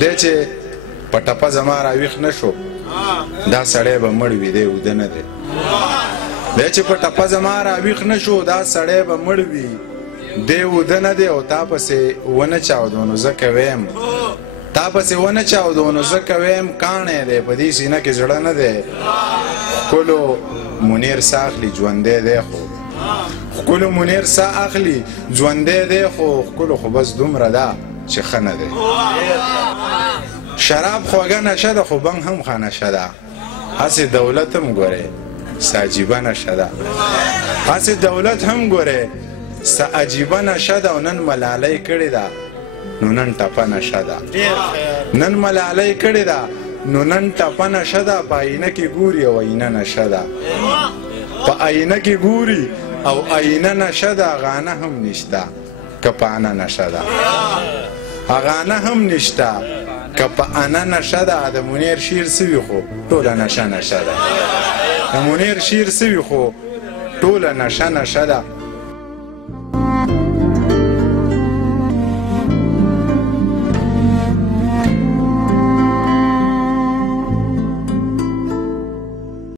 دی چې په ټپه زما راویښ نه شو دا سړی به مړ وي دی اوده نه دی دی چې په ټپه زما راویښ نه شو دا سړی به مړ وي دی اوده نه دی او تا پسې ونه چاودو نو ځکه ویم تا پسې ونه چاودو نو ځکه ویم کاڼی دی په دې سینه کې زړه نه دی ښکلو منیر ساه اخلي ژوندی دی خو ښکلو منیر ساه اخلي ژوندی دی خو ښکلو خو بس دومره ده چې ښه نه دی شراب خوږه نشه ده خو بنګ هم ښه نشه ده هسې دولت هم ګورې څه عجیبه نشه ده هسې دولت هم ګورې څه عجیبه نشه ده او نن ملالۍ کړې ده نو نن ټپه نشه ده نن ملالۍ کړې ده نو نن ټپه نشه ده په آینه کې ګوري او آینه نشه ده په آینه کې ګوري او آینه نشه ده غانه هم نشته که په انه نشه ده غانه هم نشته که په انه نشه ده د منیر شعر سوي خو ټوله نشه نشه ده د منیر شعر سوي خو ټوله نشه نشه ده